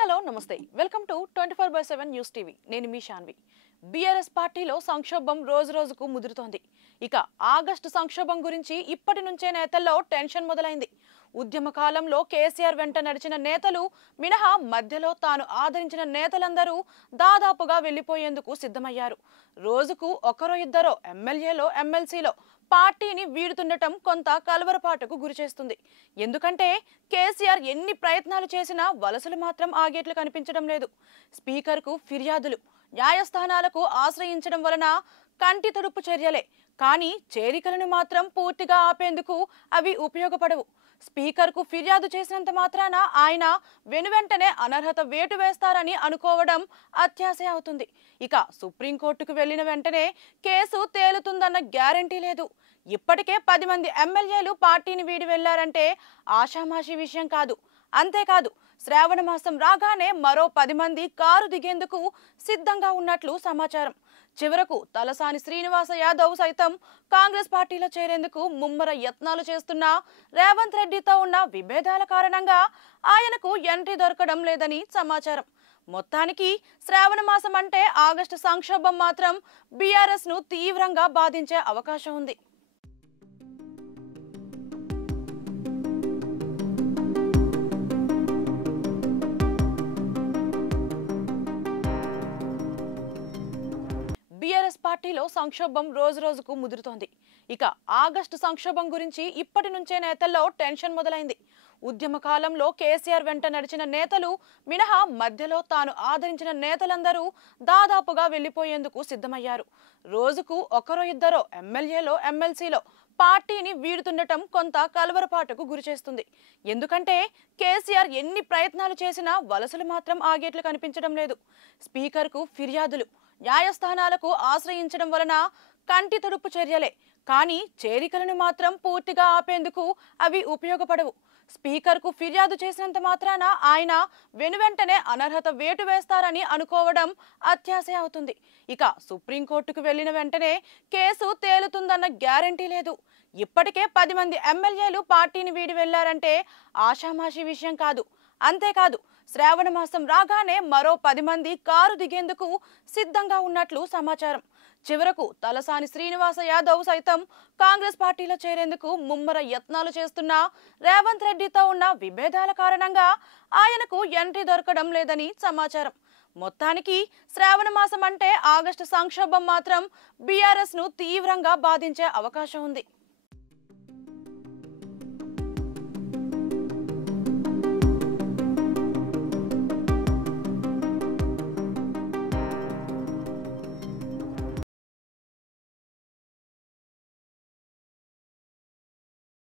hello నమస్తే welcome to 24/7 news TV నేను మీ Shanvi BRS పార్టీలో సంక్షోభం రోజు రోజుకు ముదురుతోంది ఇక ఆగస్టు సంక్షోభం గురించి ఇప్పటి నుంచే నేతల్లో టెన్షన్ మొదలైంది ఉద్యమ కాలంలో కేసీఆర్ వెంట నడిచిన నేతలు మినహా మధ్యలో తాను ఆదరించిన నేతలందరూ దాదాపుగా వెళ్లిపోయేందుకు సిద్ధమయ్యారు రోజుకు ఒకరో ఇద్దరో ఎమ్మెల్యేలో ఎమ్మెల్సీలో పార్టీని వీడుతుండటం కొంత కలవరపాటుకు గురిచేస్తుంది ఎందుకంటే కేసీఆర్ ఎన్ని ప్రయత్నాలు చేసినా వలసలు మాత్రం ఆగేట్లు కనిపించడం లేదు స్పీకర్కు ఫిర్యాదులు న్యాయస్థానాలకు ఆశ్రయించడం వలన కంటి తడుపు చర్యలే కానీ చేరికలను మాత్రం పూర్తిగా ఆపేందుకు అవి ఉపయోగపడవు స్పీకర్కు ఫిర్యాదు చేసినంత మాత్రాన ఆయన వెనువెంటనే అనర్హత వేటు వేస్తారని అనుకోవడం అత్యాశ అవుతుంది ఇక సుప్రీంకోర్టుకు వెళ్లిన వెంటనే కేసు తేలుతుందన్న గ్యారంటీ లేదు ఇప్పటికే 10 మంది ఎమ్మెల్యేలు పార్టీని వీడి వెళ్లారంటే ఆషామాషి విషయం కాదు అంతేకాదు శ్రావణ మాసం రాగానే మరో 10 మంది కారు దిగేందుకు సిద్ధంగా ఉన్నట్లు సమాచారం చివరకు తలసాని శ్రీనివాస యాదవ్ సైతం కాంగ్రెస్ పార్టీలో చేరేందుకు ముమ్మర యత్నాలు చేస్తున్న రేవంత్ రెడ్డితో ఉన్న విభేదాల కారణంగా ఆయనకు ఎంట్రీ దొరకడం లేదని సమాచారం మొత్తానికి శ్రావణ మాసం అంటే ఆగస్టు సంక్షోభం మాత్రం బీఆర్ఎస్ ను తీవ్రంగా బాధించే అవకాశం ఉంది బీఆర్ఎస్ పార్టీలో సంక్షోభం రోజు రోజుకు ముదురుతోంది ఇక ఆగస్టు సంక్షోభం గురించి ఇప్పటి నుంచే నేతల్లో టెన్షన్ మొదలైంది ఉద్యమ కాలంలో కేసీఆర్ వెంట నడిచిన నేతలు మినహా మధ్యలో తాను ఆదరించిన నేతలందరూ దాదాపుగా వెళ్లిపోయేందుకు సిద్ధమయ్యారు రోజుకు ఒకరో ఇద్దరో ఎమ్మెల్యేలో ఎమ్మెల్సీలో పార్టీని వీడుతుండటం కొంత కలవరపాటుకు గురిచేస్తుంది ఎందుకంటే కేసీఆర్ ఎన్ని ప్రయత్నాలు చేసినా వలసలు మాత్రం ఆగేట్లు కనిపించడం లేదు స్పీకర్కు ఫిర్యాదులు న్యాయస్థానాలకు ఆశ్రయించడం వలన కంటి తడుపు చర్యలే కానీ చేరికలను మాత్రం పూర్తిగా ఆపేందుకు అవి ఉపయోగపడవు స్పీకర్కు ఫిర్యాదు చేసినంత మాత్రాన ఆయన వెనువెంటనే అనర్హత వేటు వేస్తారని అనుకోవడం అత్యాశ అవుతుంది ఇక సుప్రీంకోర్టుకు వెళ్లిన వెంటనే కేసు తేలుతుందన్న గ్యారంటీ లేదు ఇప్పటికే 10 మంది ఎమ్మెల్యేలు పార్టీని వీడి వెళ్లారంటే ఆషామాషి విషయం కాదు అంతేకాదు శ్రావణ మాసం రాగానే మరో 10 మంది కారు దిగేందుకు సిద్ధంగా ఉన్నట్లు సమాచారం చివరకు తలసాని శ్రీనివాస యాదవ్ సైతం కాంగ్రెస్ పార్టీలో చేరేందుకు ముమ్మర యత్నాలు చేస్తున్న రేవంత్ రెడ్డితో ఉన్న విభేదాల కారణంగా ఆయనకు ఎంట్రీ దొరకడం లేదని సమాచారం మొత్తానికి శ్రావణ మాసం అంటే ఆగస్టు సంక్షోభం మాత్రం బీఆర్ఎస్ ను తీవ్రంగా బాధించే అవకాశం ఉంది